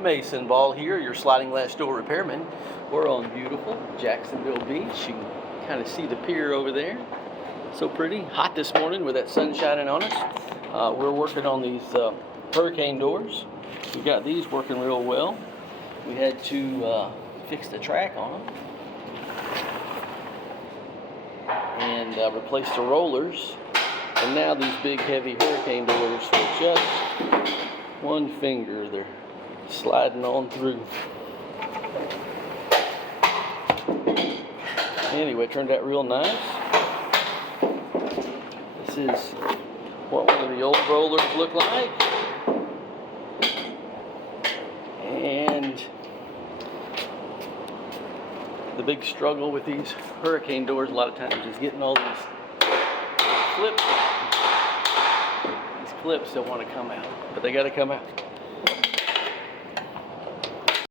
Mason Ball here, your sliding glass door repairman. We're on beautiful Jacksonville Beach. You can kind of see the pier over there. So pretty. Hot this morning with that sun shining on us. We're working on these hurricane doors. We got these working real well. We had to fix the track on them and replace the rollers. And now these big heavy hurricane doors with just one finger, they're sliding on through. Anyway, it turned out real nice. This is what one of the old rollers look like. And the big struggle with these hurricane doors a lot of times is getting all these clips. These clips don't want to come out, but they got to come out.